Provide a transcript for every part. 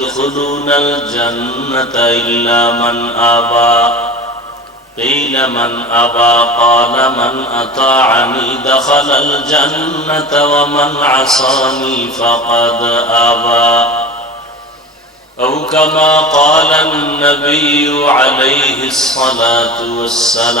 يدخلون الجنة إلا من أبى. قيل من أبى قال من أطاعني دخل الجنة ومن عصاني فقد أبى. أو كما قال النبي عليه الصلاة والسلام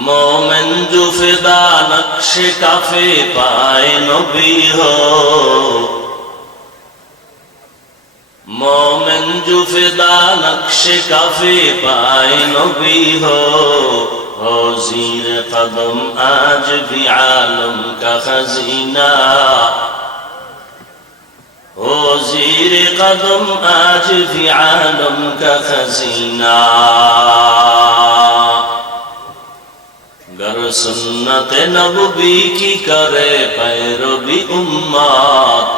মোমেন জুফেদা নকশে cafe পায় নবী হো মোমেন জুফেদা নকশে কাফে পায় নবী হো زیر قدم آج بھی عالم کا خزینہ ہو زیر قدم آج بھی عالم کا خزینہ সুন্নত নবী কি করে पैरवी উম্মাদ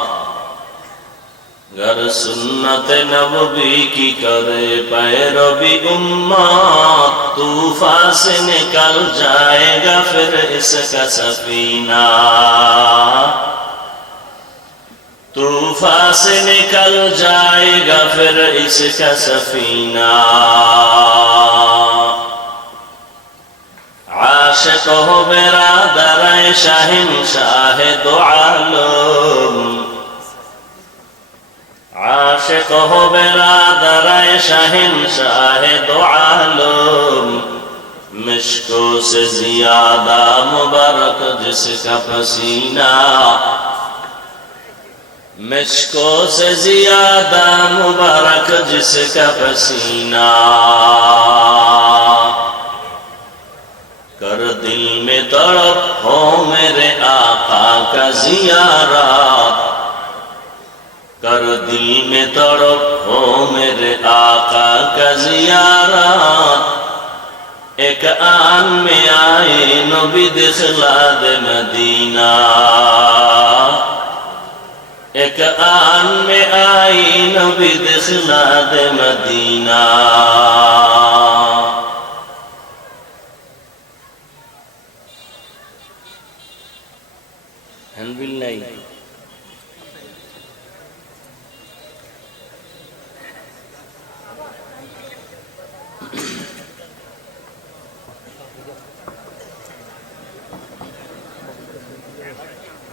गर सुन्नत नबी की करे पैरवी उम्माद तूफा से निकल जाएगा फिर इसका सफीना तूफा से निकल जाएगा फिर इसका सफीना সোহবেরা দাঁড়ায় শাহিন শাহেদ আলম আশেক হবেরা দাঁড়ায় শাহিন শাহেদ আলম مشکو سے زیادہ مبارک جس کا پسینہ مشکو سے زیادہ مبارک جس کا پسینہ کر دل میں تڑپ ہو میرے آقا کا زیارہ کر دل میں تڑپ ہو میرے آقا کا زیارہ ایک آن میں آئے نبی دخلا دے مدینہ ایک آن میں آئی نبی دخلا دے مدینہ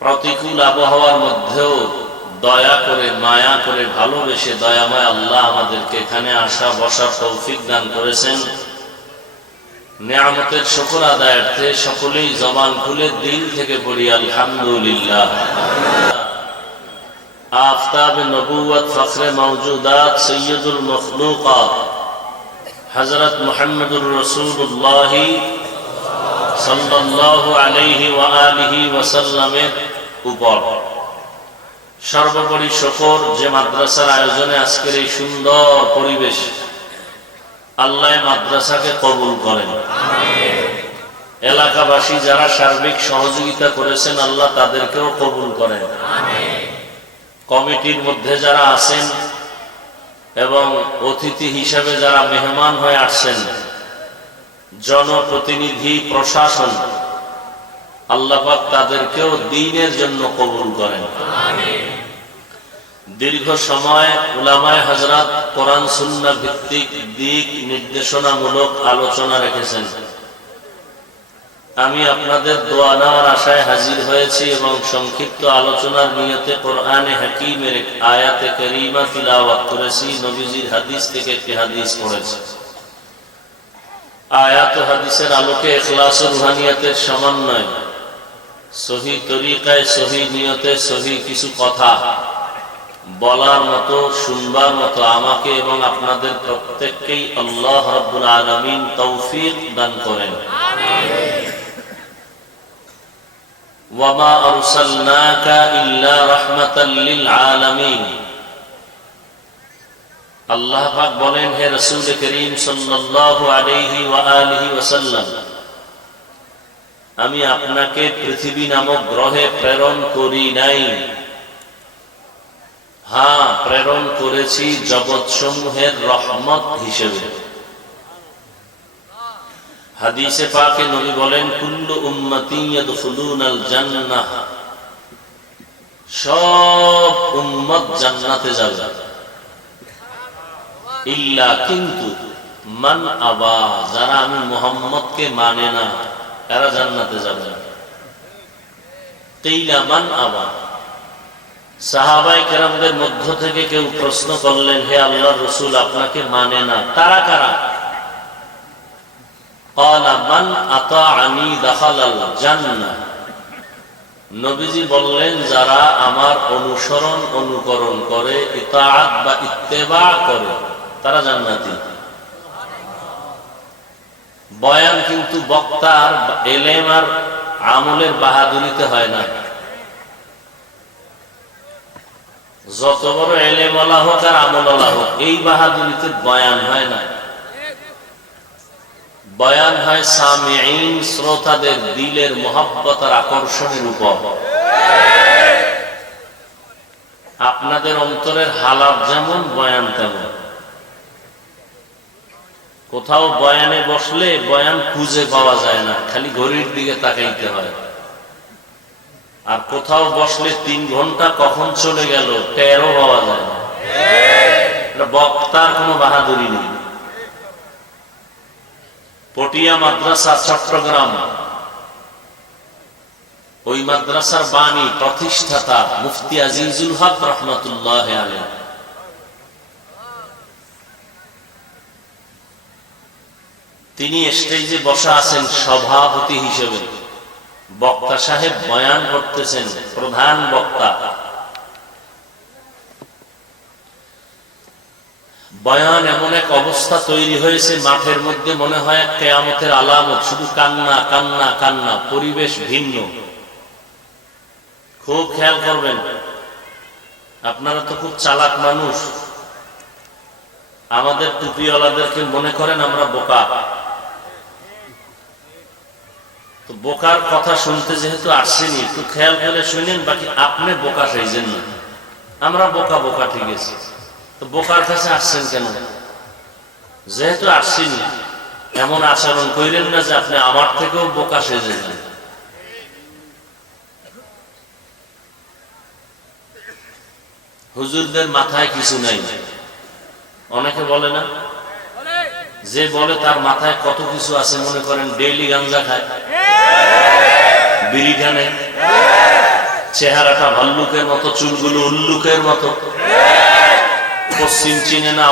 প্রতিকূল আবহাওয়ার মধ্যেও দয়া করে, মায়া করে, ভালোবেসে, দয়াময় আল্লাহ আমাদেরকে এখানে আসা, বসার তৌফিক দান করেছেন। নিয়ামতের শকর আদায়ার্থে সকলেই জবান খুলে দিল থেকে পড়ি, আলহামদুলিল্লাহ। আফতাব উপর। সর্বোপরি শকর যে মাদ্রাসার আয়োজনে আজকের এই সুন্দর পরিবেশ আল্লাহ মাদ্রাসাকে কবুল করেন। এলাকাবাসী যারা সার্বিক সহযোগিতা করেছেন, আল্লাহ তাদেরকেও কবুল করেন। কমিটির মধ্যে যারা আছেন এবং অতিথি হিসেবে যারা মেহমান হয়ে আসছেন, জনপ্রতিনিধি প্রশাসন আল্লাপাক তাদেরকেও দিনের জন্য কবুল করেন। দীর্ঘ সময় উলামায় হজরত কোরআন সুন্না ভিত্তিক দিক নির্দেশনামূলক আলোচনা রেখেছেন। আমি আপনাদের দোয়া নেওয়ার আশায় হাজির হয়েছি এবং সংক্ষিপ্ত আলোচনার নিয়তে কোরআনে হাকিমের আয়াতে করিমা তিলাওয়াত করেছি, নবীজির হাদিস থেকে একটি হাদিস পড়েছি। আয়াত হাদিসের আলোকে এখলাস রুহানিয়াতের সমন্বয়। সহি তরিকায়, সহি নিয়তে, সহি কিছু কথা বলার মতো, শুনবার মতো আমাকে এবং আপনাদের প্রত্যেককেই আল্লাহ রব্বুল আলমিন তৌফিক দান করেন। আল্লাহ বলেন, হে রাসূল করিম সাল্লাল্লাহু আলাইহি ওয়া আলিহি ওয়াসাল্লাম আমি আপনাকে পৃথিবী নামক গ্রহে প্রেরণ করি নাই। হ্যাঁ প্রেরণ করেছি জগৎসমূহের রহমত হিসেবে। হাদিসে পাকে নবী বলেন, কুল্লু উম্মতি ইয়াদখুলুনাল সব উম্মত জান্নাতে যাবে। ইল্লা কিন্তু মান আবা, যারা আমি মোহাম্মদকে মানে না। কারা জান্নাতে যাবে। মধ্য থেকে কেউ প্রশ্ন করলেন, হে আল্লাহ রসুল, আপনাকে মানে না, তারা কারা? বললেন, যারা আমার অনুসরণ অনুকরণ করে, ইতাআত বা ইত্তেবা করে, তারা জান্নাতি। বয়ান কিন্তু বক্তার এলেম আর আমলের বাহাদুরিতে হয় না। যত বড় এলেম আলা হোক আর আমল আলা হোক, এই বাহাদুরিতে বয়ান হয় না। বয়ান হয় সামিঈন শ্রোতাদের দিলের মোহাব্বত আর আকর্ষণের উপর। আপনাদের অন্তরের হালাত যেমন, বয়ান তেমন। কোথাও বয়ানে বসলে বয়ান খুঁজে পাওয়া যায় না, খালি ঘড়ির দিকে তাকাইতে হয়। আর কোথাও বসলে তিন ঘণ্টা কখন চলে গেল, টেরও পাওয়া যায় না। বক্তার কোনো বাহাদুরি নেই। পটিয়া মাদ্রাসা, চট্টগ্রাম। ওই মাদ্রাসার বাণী, প্রতিষ্ঠাতা মুফতি আজিজুল হক রহমতুল্লাহ আলী তিনি স্টেজে বসা আছেন সভাপতি হিসেবে। বক্তা সাহেব বয়ান করতেছেন, প্রধান বক্তা। বয়ান এমন এক অবস্থা তৈরি হয়েছে, মাঠের মধ্যে মনে হয় কেয়ামতের আলামত, শুধু কান্না কান্না কান্না, পরিবেশ ভিন্ন। খুব খেয়াল করবেন, আপনারা তো খুব চালাক মানুষ। আমাদের টুপিওয়ালাদেরকে মনে করেন আমরা বোকা। বোকার কথা শুনতে যেহেতু আসছেনি একটু খেয়াল করে শুনেন, বাকি আপনি বোকা সেজেন না। আমরা বোকা বোকা ঠিক আছে। তো বোকার কাছে আসছেন কেন? যেহেতু আসছেনি এমন আচরণ করিলেন না যে আপনি আমার থেকেও বোকা সেজে যান। হুজুরদের মাথায় কিছু নাই। অনেকে বলে না? যে বলে তার মাথায় কত কিছু আছে, মনে করেন, ডেইলি গাঞ্জা খায়। বিড়ি চেহারাটা ভাল্লুকের মতো চুলগুলো উল্লুকের মতো। পশ্চিম চীনে না